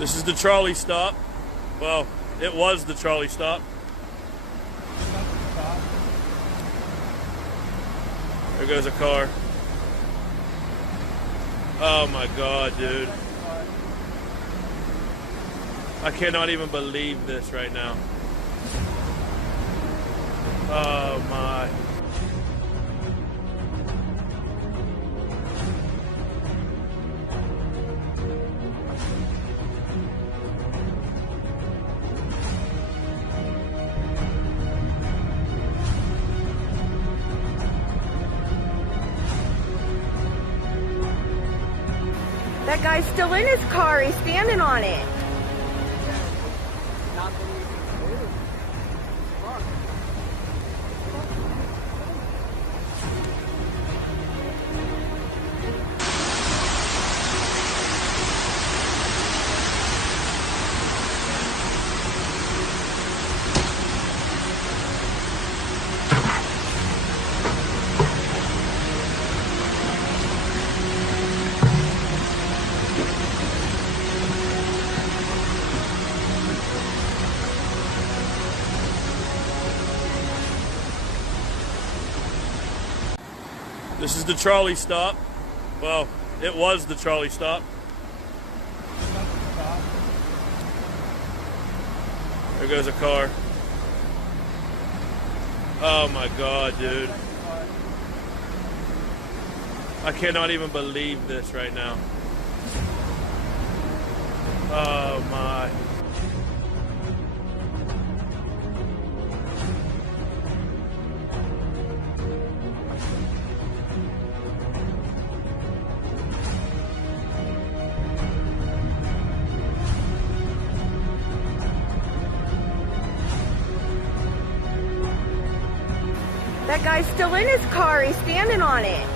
This is the trolley stop. Well, it was the trolley stop. There goes a car. Oh my God, dude. I cannot even believe this right now. Oh my. That guy's still in his car. He's standing on it. This is the trolley stop. Well, it was the trolley stop. There goes a car. Oh my God, dude. I cannot even believe this right now. Oh my. That guy's still in his car. He's standing on it.